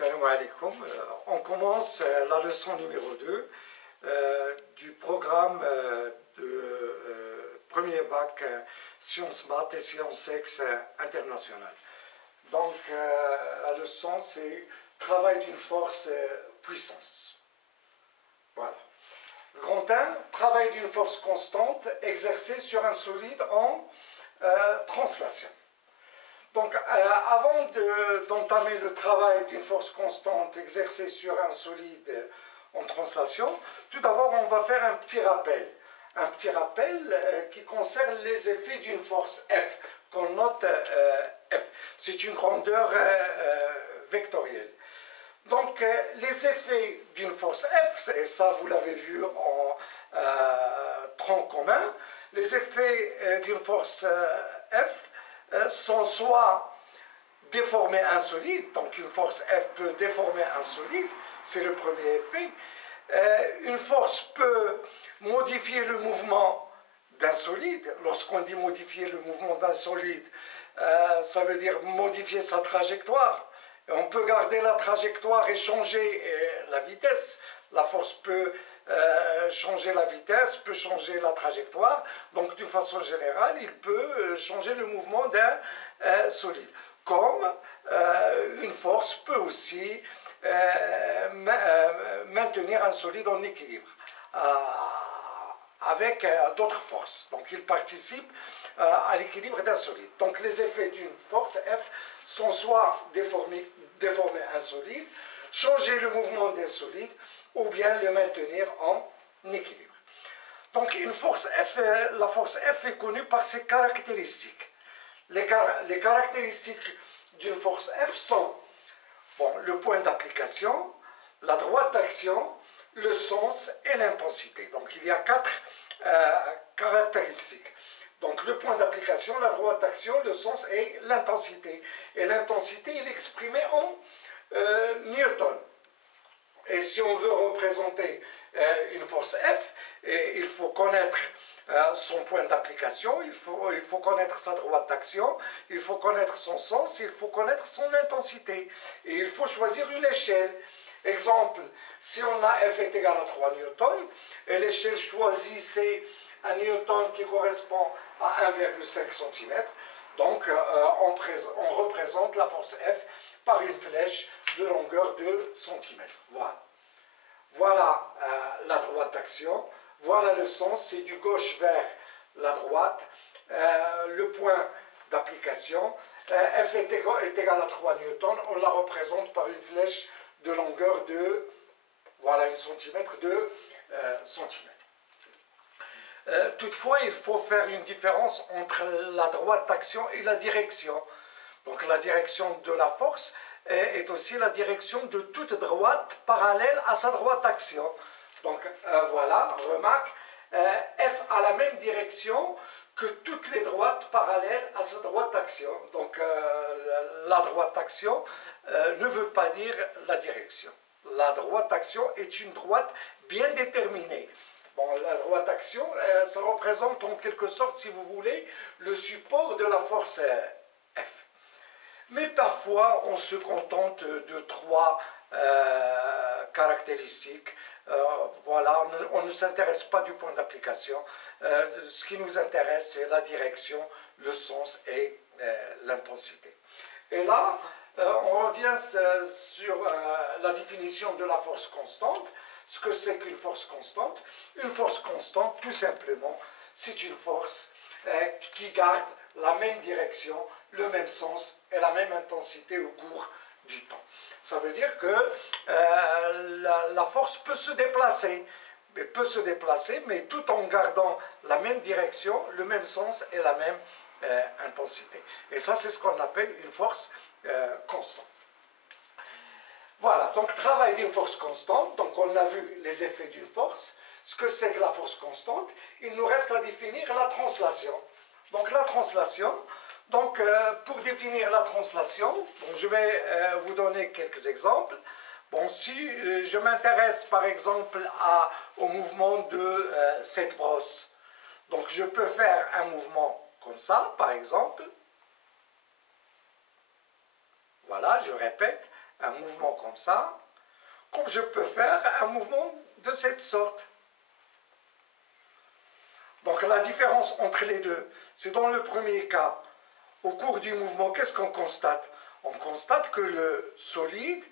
Salam alaikum. On commence la leçon numéro 2 du programme de premier bac sciences maths et sciences ex internationales. Donc la leçon c'est travail d'une force puissance. Voilà. Grand 1, travail d'une force constante exercée sur un solide en translation. Donc, avant d'entamer le travail d'une force constante exercée sur un solide en translation, tout d'abord, on va faire un petit rappel. Un petit rappel qui concerne les effets d'une force F, qu'on note F. C'est une grandeur vectorielle. Donc, les effets d'une force F, et ça vous l'avez vu en tronc commun, les effets d'une force F sont soit déformer un solide, donc une force F peut déformer un solide, c'est le premier effet. Une force peut modifier le mouvement d'un solide. Lorsqu'on dit modifier le mouvement d'un solide, ça veut dire modifier sa trajectoire. On peut garder la trajectoire et changer la vitesse. La force peut changer la vitesse, peut changer la trajectoire. Donc, d'une façon générale, il peut changer le mouvement d'un solide. Comme une force peut aussi maintenir un solide en équilibre avec d'autres forces. Donc, il participe à l'équilibre d'un solide. Donc, les effets d'une force F sont soit déformer un solide, changer le mouvement d'un solide, ou bien le maintenir en équilibre. Donc, une force F, la force F est connue par ses caractéristiques. Les caractéristiques d'une force F sont le point d'application, la droite d'action, le sens et l'intensité. Donc, il y a 4 caractéristiques. Donc, le point d'application, la droite d'action, le sens et l'intensité. Et l'intensité, il est exprimé en Newton. Et si on veut représenter une force F, il faut connaître son point d'application, il faut connaître sa droite d'action, il faut connaître son sens, il faut connaître son intensité. Et il faut choisir une échelle. Exemple, si on a F est égal à 3 newtons, et l'échelle choisie c'est un newton qui correspond à 1,5 cm, donc on représente la force F par une flèche de longueur de centimètres. Voilà. Voilà la droite d'action. Voilà le sens, c'est du gauche vers la droite. Le point d'application, F est égal à 3 newtons, on la représente par une flèche de longueur de, voilà, 1 centimètre de centimètre. Toutefois, il faut faire une différence entre la droite d'action et la direction. Donc la direction de la force est aussi la direction de toute droite parallèle à sa droite d'action. Donc voilà, remarque, F a la même direction que toutes les droites parallèles à sa droite d'action. Donc la droite d'action ne veut pas dire la direction. La droite d'action est une droite bien déterminée. Bon, la droite d'action, ça représente en quelque sorte, si vous voulez, le support de la force F. Mais parfois, on se contente de 3 caractéristiques. Voilà, on ne s'intéresse pas du point d'application. Ce qui nous intéresse, c'est la direction, le sens et l'intensité. Et là, on revient sur la définition de la force constante. Ce que c'est qu'une force constante? Une force constante, tout simplement, c'est une force qui garde la même direction, le même sens et la même intensité au cours du temps. Ça veut dire que la force peut se déplacer, mais tout en gardant la même direction, le même sens et la même intensité. Et ça, c'est ce qu'on appelle une force constante. Voilà, donc travail d'une force constante, donc on a vu les effets d'une force. Ce que c'est que la force constante, il nous reste à définir la translation. Donc la translation, donc pour définir la translation, bon, je vais vous donner quelques exemples. Bon, si je m'intéresse par exemple au mouvement de cette brosse, donc je peux faire un mouvement comme ça, par exemple. Voilà, je répète, un mouvement comme ça, comme je peux faire un mouvement de cette sorte. Donc la différence entre les deux, c'est dans le premier cas, au cours du mouvement, qu'est-ce qu'on constate? On constate que le solide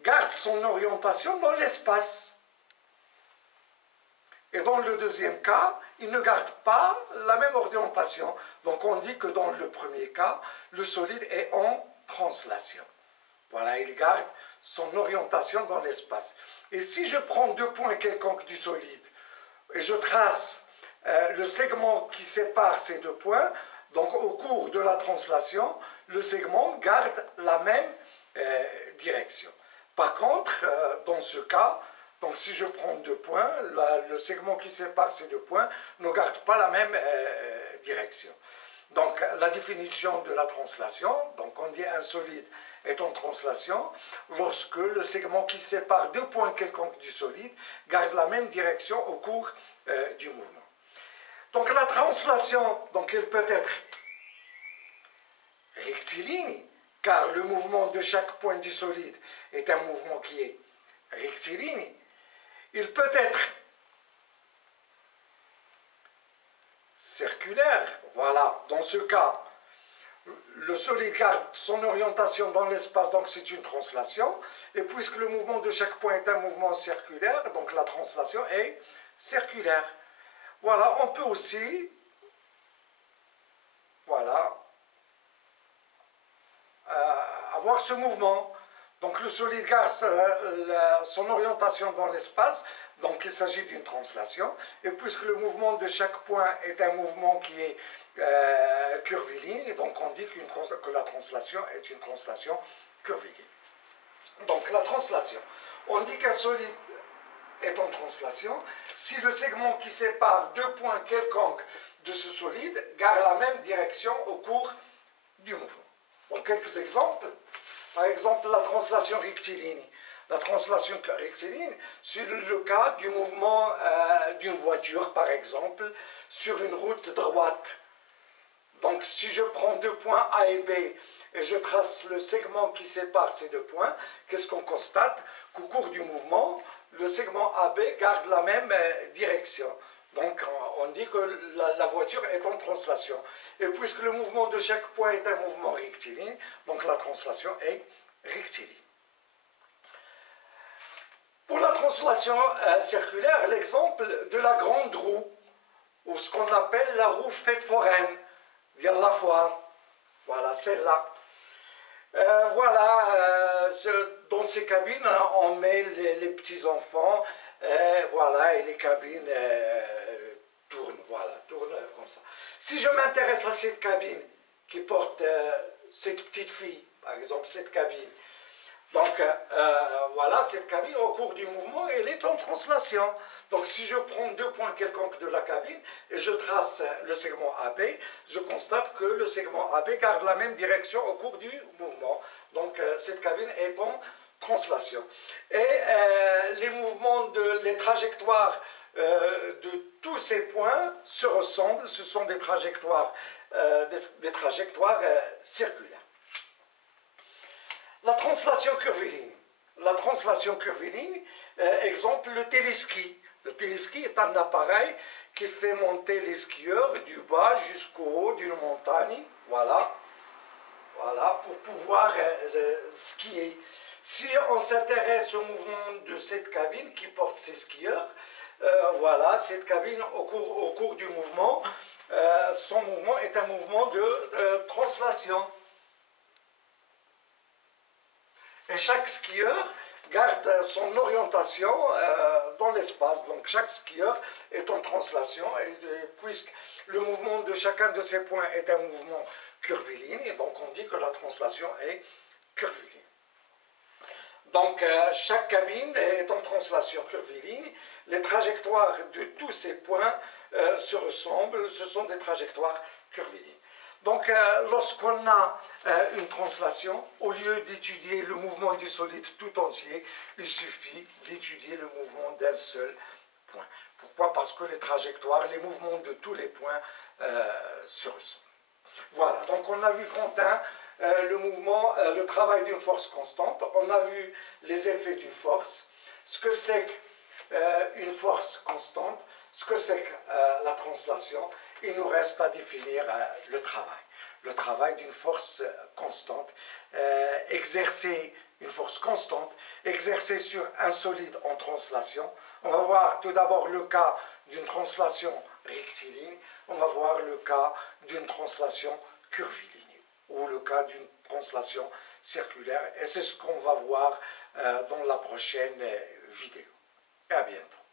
garde son orientation dans l'espace. Et dans le deuxième cas, il ne garde pas la même orientation. Donc on dit que dans le premier cas, le solide est en translation. Voilà, il garde son orientation dans l'espace. Et si je prends deux points quelconques du solide et je trace le segment qui sépare ces deux points, donc au cours de la translation, le segment garde la même direction. Par contre, dans ce cas, donc si je prends deux points, le segment qui sépare ces deux points ne garde pas la même direction. Donc la définition de la translation, donc on dit un solide est en translation lorsque le segment qui sépare deux points quelconques du solide garde la même direction au cours du mouvement. Donc la translation, donc elle peut être rectiligne, car le mouvement de chaque point du solide est un mouvement qui est rectiligne. Il peut être circulaire, voilà, dans ce cas, le solide garde son orientation dans l'espace, donc c'est une translation, et puisque le mouvement de chaque point est un mouvement circulaire, donc la translation est circulaire. Voilà, on peut aussi, voilà, avoir ce mouvement. Donc le solide garde son orientation dans l'espace, donc il s'agit d'une translation, et puisque le mouvement de chaque point est un mouvement qui est curviligne, donc on dit que la translation est une translation curviligne. Donc la translation, on dit qu'un solide est en translation si le segment qui sépare deux points quelconques de ce solide garde la même direction au cours du mouvement. Donc quelques exemples. Par exemple, la translation rectiligne. La translation rectiligne, c'est le cas du mouvement d'une voiture, par exemple, sur une route droite. Donc, si je prends deux points A et B et je trace le segment qui sépare ces deux points, qu'est-ce qu'on constate? Qu'au cours du mouvement, le segment AB garde la même direction. Donc, on dit que la voiture est en translation. Et puisque le mouvement de chaque point est un mouvement rectiligne, donc la translation est rectiligne. Pour la translation circulaire, l'exemple de la grande roue, ou ce qu'on appelle la roue fête foraine, la foire, voilà, celle-là. Dans ces cabines, on met les petits-enfants, voilà, et les cabines tournent, voilà, tournent comme ça. Si je m'intéresse à cette cabine qui porte cette petite fille, par exemple, cette cabine, donc voilà, cette cabine, au cours du mouvement, elle est en translation. Donc si je prends deux points quelconques de la cabine et je trace le segment AB, je constate que le segment AB garde la même direction au cours du mouvement. Donc cette cabine est en translation. Et les trajectoires de tous ces points se ressemblent, ce sont des trajectoires circulaires. La translation curviligne. La translation curviligne, exemple le téléski. Le téléski est un appareil qui fait monter les skieurs du bas jusqu'au haut d'une montagne, voilà, pour pouvoir skier. Si on s'intéresse au mouvement de cette cabine qui porte ces skieurs, voilà, cette cabine au cours du mouvement, son mouvement est un mouvement de translation. Et chaque skieur garde son orientation dans l'espace. Donc chaque skieur est en translation, et puisque le mouvement de chacun de ces points est un mouvement curviligne, et donc on dit que la translation est curviligne. Donc chaque cabine est en translation curviligne. Les trajectoires de tous ces points se ressemblent, ce sont des trajectoires curvilignes. Donc, lorsqu'on a une translation, au lieu d'étudier le mouvement du solide tout entier, il suffit d'étudier le mouvement d'un seul point. Pourquoi? Parce que les trajectoires, les mouvements de tous les points se ressemblent. Voilà, donc on a vu, Quentin, le mouvement, le travail d'une force constante. On a vu les effets d'une force, ce que c'est qu'une force constante, ce que c'est que la translation. Il nous reste à définir le travail. Le travail d'une force constante, exercer une force constante, exercée sur un solide en translation. On va voir tout d'abord le cas d'une translation rectiligne, on va voir le cas d'une translation curviligne ou le cas d'une translation circulaire, et c'est ce qu'on va voir dans la prochaine vidéo. Et à bientôt.